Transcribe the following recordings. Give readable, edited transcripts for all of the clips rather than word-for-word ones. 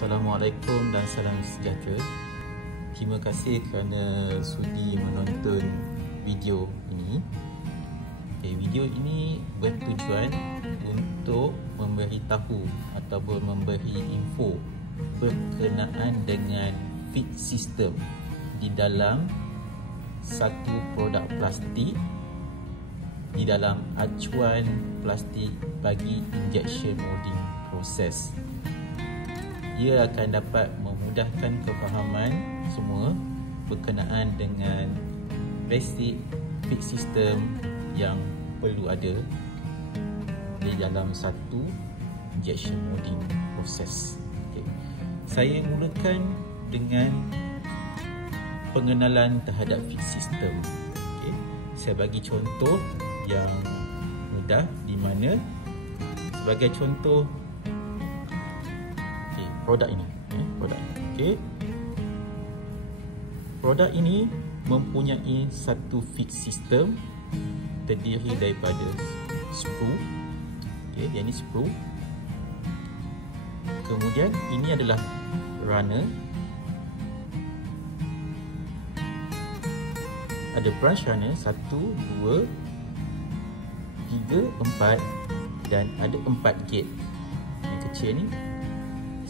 Assalamualaikum dan salam sejahtera. Terima kasih kerana sudi menonton video ini. Video ini bertujuan untuk memberitahu ataupun memberi info berkenaan dengan feed system di dalam satu produk plastik, di dalam acuan plastik bagi injection molding proses. Ia akan dapat memudahkan kefahaman semua berkenaan dengan basic feed system yang perlu ada di dalam satu injection molding proses. Saya mulakan dengan pengenalan terhadap feed system. Saya bagi contoh yang mudah, di mana sebagai contoh produk ini, produk ini mempunyai satu feed system terdiri daripada sprue, yang ini sprue. Kemudian ini adalah runner, ada branch runner 1, 2, 3, 4 dan ada 4 gate. Yang kecil ni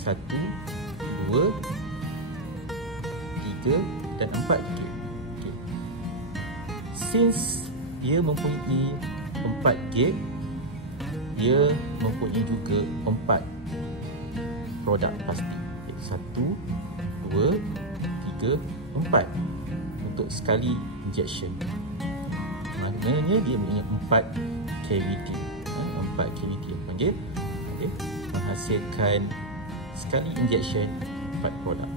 1, 2, 3 dan 4 gate. Since dia mempunyai 4 gate, dia mempunyai juga 4 produk plastik. 1, 2, 3, 4 untuk sekali injection. Maknanya dia mempunyai 4 cavity. 4 cavity panggil, menghasilkan sekali injection 4 produk.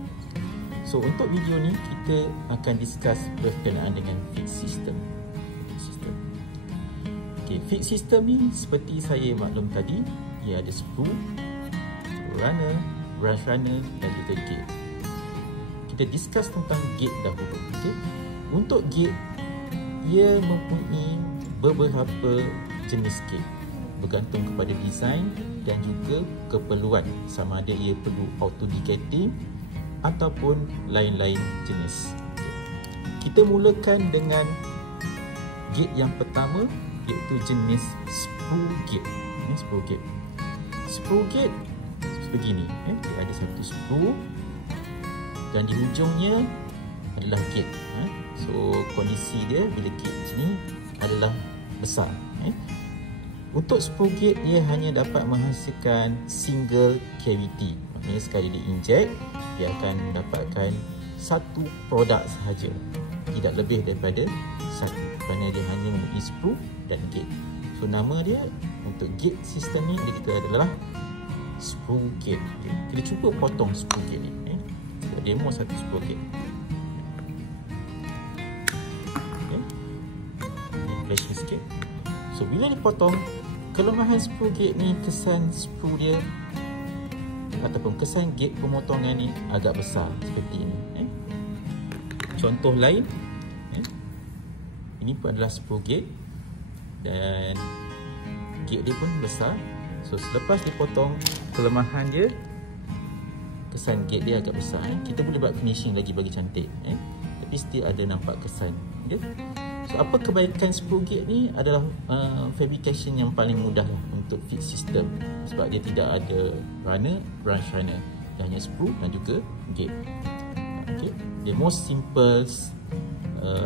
So untuk video ni kita akan discuss berkenaan dengan feed system. Feed system ni seperti saya maklum tadi, ia ada sprue, runner, branch runner dan juga gate. Kita discuss tentang gate dahulu. Untuk gate, ia mempunyai beberapa jenis gate bergantung kepada design dan juga keperluan, sama ada ia perlu auto degating ataupun lain-lain jenis. Kita mulakan dengan gate yang pertama, iaitu jenis sprue gate. Ini sprue gate. Sprue gate begini, dia ada satu sprue dan di hujungnya adalah gate. So kondisi dia bila gate sini adalah besar. Untuk sprue gate, ia hanya dapat menghasilkan single cavity. Maksudnya sekali diinjek, dia akan mendapatkan satu produk sahaja, tidak lebih daripada satu, kerana dia hanya mempunyai sprue dan gate. So nama dia untuk gate sistem ni kita adalah sprue gate. Kita cuba potong sprue gate ni. Kita demo satu sprue gate. Ini flashing sikit. So bila dipotong, kelemahan sprue gate ni, kesan sprue dia ataupun kesan gate pemotongan ni agak besar seperti ini. Contoh lain, ini pun adalah sprue gate dan gate dia pun besar. So selepas dipotong, kelemahan dia, kesan gate dia agak besar. Kita boleh buat finishing lagi bagi cantik, tapi still ada nampak kesan dia. So apa kebaikan sprue gate ni adalah fabrication yang paling mudah lah untuk feed system, sebab dia tidak ada runner, branch runner, dia hanya sprue dan juga gate. The most simple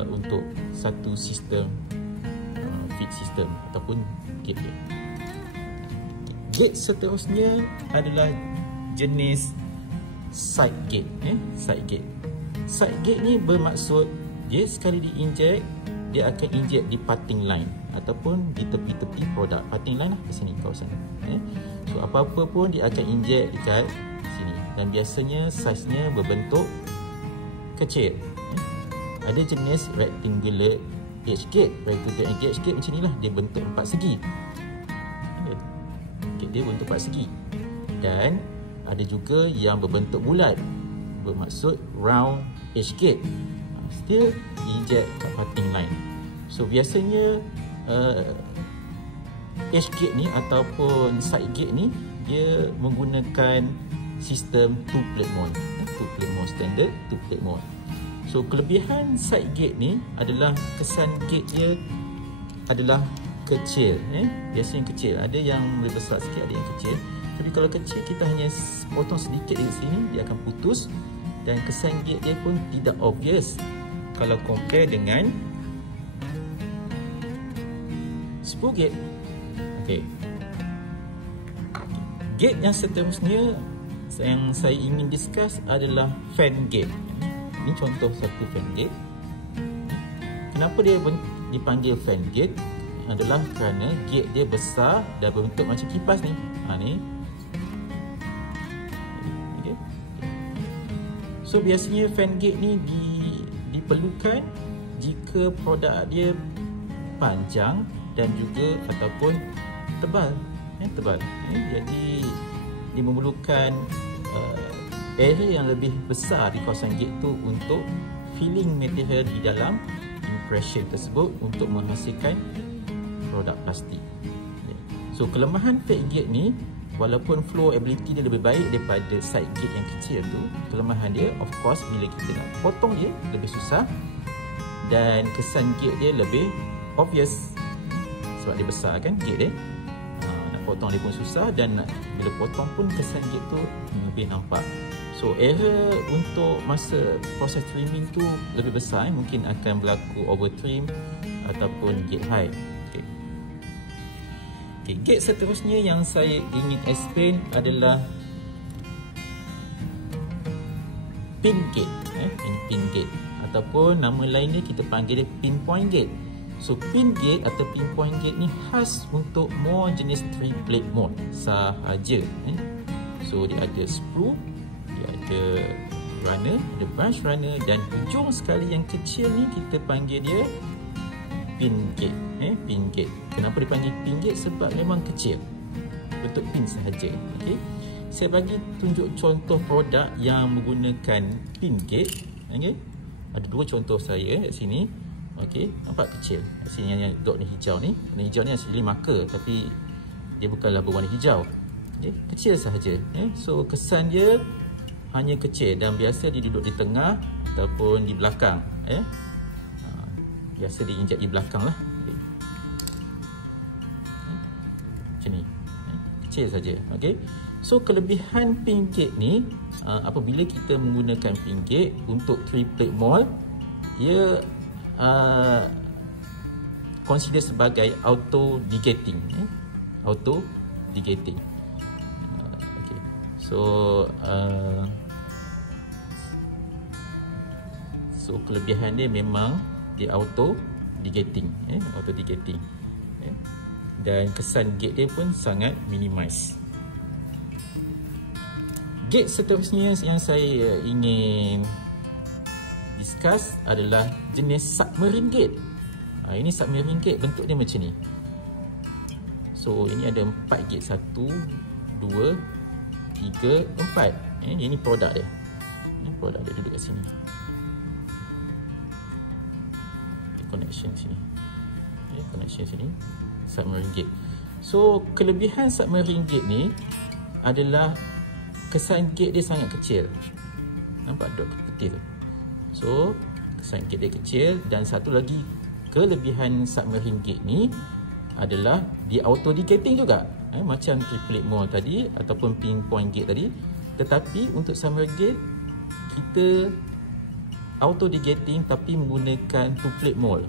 untuk satu sistem feed system ataupun gate dia. Gate seterusnya adalah jenis side gate. Side gate. Side gate ni bermaksud dia sekali diinjek, dia akan injek di parting line ataupun di tepi-tepi produk. Parting line lah ke sini, kawasan. So apa-apa pun dia akan injek dekat sini dan biasanya saiznya berbentuk kecil. Ada jenis rectangular edge gate. Rectangular edge gate macam inilah, dia bentuk 4 segi. Dia bentuk 4 segi. Dan ada juga yang berbentuk bulat, bermaksud round edge gate. Still inject kat parting line. So biasanya edge gate ni ataupun side gate ni, dia menggunakan sistem two plate mode. Two plate mode standard, two plate mode. So kelebihan side gate ni adalah kesan gate dia adalah kecil. Biasanya kecil. Ada yang lebih besar sikit, ada yang kecil. Tapi kalau kecil, kita hanya potong sedikit di sini, dia akan putus. Dan kesan gate dia pun tidak obvious kalau compare dengan 10 gate. Okay. Gate yang seterusnya yang saya ingin discuss adalah fan gate. Ini contoh satu fan gate. Kenapa dia dipanggil fan gate? Adalah kerana gate dia besar dan berbentuk macam kipas ni. Ni. Okay. So biasanya fan gate ni diperlukan jika produk dia panjang dan juga ataupun tebal. Tebal. Jadi dia memerlukan area yang lebih besar di kawasan gate tu untuk filling material di dalam impression tersebut untuk menghasilkan produk plastik. So kelemahan fat gate ni, walaupun flow ability dia lebih baik daripada side gate yang kecil tu, kelemahan dia of course bila kita nak potong dia lebih susah dan kesan gate dia lebih obvious sebab dia besar kan gate dia. Nak potong dia pun susah dan bila potong pun kesan gate tu lebih nampak. So error untuk masa proses trimming tu lebih besar. Mungkin akan berlaku over trim ataupun gate high. Okay, gate seterusnya yang saya ingin explain adalah pin gate. Ini pin gate ataupun nama lainnya kita panggil dia pinpoint gate. So pin gate atau pinpoint gate ni khas untuk more jenis 3 plate mode sahaja. So dia ada sprue, dia ada runner, ada branch runner dan hujung sekali yang kecil ni kita panggil dia pin gate. Pin gate. Kenapa dipanggil pin gate? Sebab memang kecil, bentuk pin sahaja. Okay. Saya bagi tunjuk contoh produk yang menggunakan pin gate. Okay. Ada dua contoh saya kat sini. Okay. Nampak kecil. Kat sini yang dot ni hijau ni. Warna hijau ni asli marker tapi dia bukanlah berwarna hijau. Okay. Kecil sahaja. So kesan dia hanya kecil dan biasa dia duduk di tengah ataupun di belakang. Biasa diinjak di belakang lah. Macam ni. Kecil saja. Okay. So kelebihan pin gate ni, apabila kita menggunakan pin gate untuk 3 plate mold, ia consider sebagai auto degating. Auto degating. Okay. So kelebihan dia memang dia auto degating. Auto degating. Dan kesan gate dia pun sangat minimize. Gate seterusnya yang saya ingin discuss adalah jenis submarine gate. Ini submarine gate, bentuk dia macam ni. So ini ada 4 gate, 1, 2, 3, 4. Ini produk dia. Ini produk dia duduk kat sini. Connection sini. Connection sini. Submarine gate. So kelebihan submarine gate ni adalah kesan gate dia sangat kecil. Nampak dot putih tu. So kesan gate dia kecil dan satu lagi kelebihan submarine gate ni adalah dia auto degating juga. Macam triplet mold tadi ataupun pinpoint gate tadi. Tetapi untuk submarine gate kita auto degating tapi menggunakan 2 plate mold.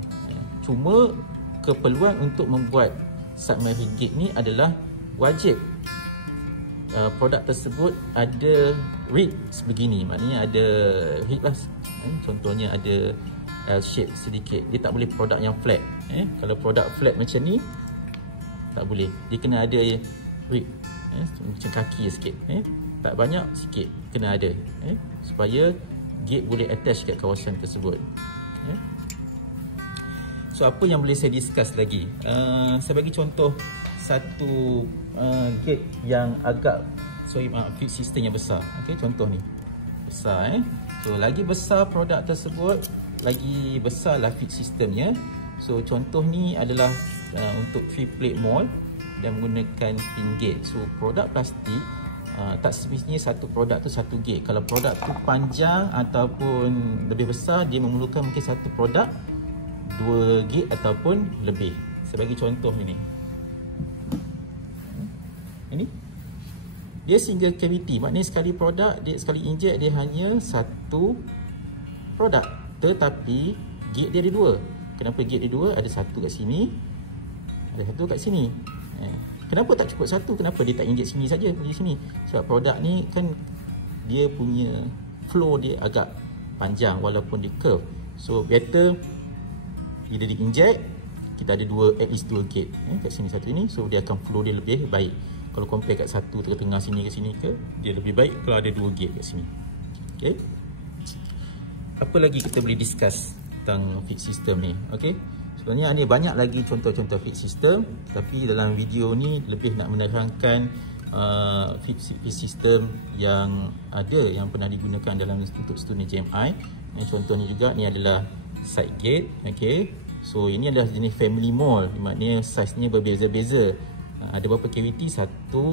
Cuma keperluan untuk membuat submarine gate ni adalah wajib produk tersebut ada rib sebegini. Maknanya ada rib lah. Contohnya ada L shape sedikit. Dia tak boleh produk yang flat. Kalau produk flat macam ni tak boleh. Dia kena ada rib. Macam kaki sikit. Tak banyak, sikit kena ada. Supaya gate boleh attach kat kawasan tersebut. So apa yang boleh saya discuss lagi? Saya bagi contoh satu gate yang agak feed system yang besar. Okay, contoh ni besar. So lagi besar produk tersebut, lagi besarlah feed systemnya. So contoh ni adalah untuk 3 plate mold dan menggunakan pin gate. So produk plastik tak semestinya satu produk tu satu gate. Kalau produk tu panjang ataupun lebih besar, dia memerlukan mungkin satu produk 2 gate ataupun lebih. Saya bagi contoh ini. Ini dia single cavity, maknanya sekali produk dia, sekali inject dia hanya satu produk, tetapi gate dia ada 2. Kenapa gate dia 2? Ada satu kat sini, ada satu kat sini. Kenapa tak cukup satu? Kenapa dia tak inject sini saja, di sini? Sebab produk ni kan dia punya flow dia agak panjang walaupun dia curve. So better bila di inject kita ada at least 2 gate kat sini satu ini, so dia akan flow dia lebih baik. Kalau compare kat satu tengah-tengah sini ke sini ke, dia lebih baik kalau ada 2 gate kat sini. Okey. Apa lagi kita boleh discuss tentang feed system ni? Okey. Sebenarnya ada banyak lagi contoh-contoh feed system, tapi dalam video ni lebih nak menerangkan feed system yang ada, yang pernah digunakan dalam untuk student JMI. Contohnya juga ni adalah side gate. Okay, so ini adalah jenis family mold, maknanya saiz ni berbeza-beza. Ada berapa cavity? 1, 2,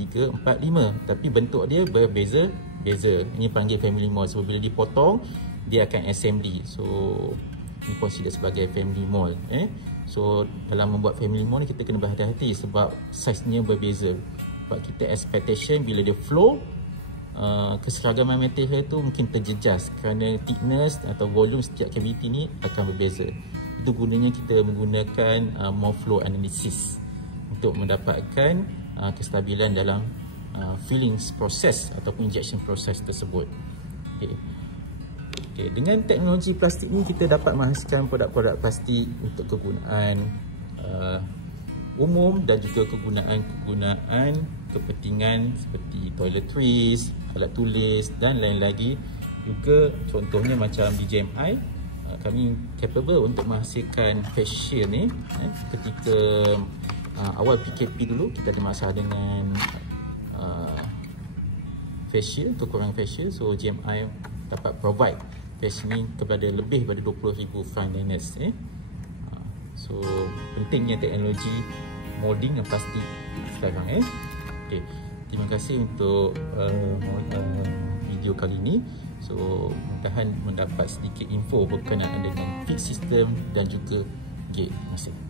3, 4, 5, tapi bentuk dia berbeza-beza. Ini panggil family mold. So bila dipotong dia akan assembly, so ini consider sebagai family mold. So dalam membuat family mold ni kita kena berhati-hati sebab saiznya berbeza. Sebab kita expectation bila dia flow, keseragaman material tu mungkin terjejas kerana thickness atau volume setiap cavity ni akan berbeza. Itu gunanya kita menggunakan Mold flow analysis untuk mendapatkan kestabilan dalam filling proses ataupun injection proses tersebut. Okay, dengan teknologi plastik ni kita dapat menghasilkan produk-produk plastik untuk kegunaan umum dan juga kegunaan kepentingan seperti toiletries, alat tulis dan lain lagi. Juga contohnya macam di JMI, kami capable untuk menghasilkan face shield ni. Ketika awal PKP dulu kita ada masalah dengan face shield, kekurangan face shield. So JMI dapat provide face ni kepada lebih daripada 20,000 frontliners. So pentingnya teknologi molding dan plastik sekarang. Okay. Terima kasih untuk video kali ini. So mudah-mudahan mendapat sedikit info berkenaan dengan feed system dan juga gate. Terima kasih.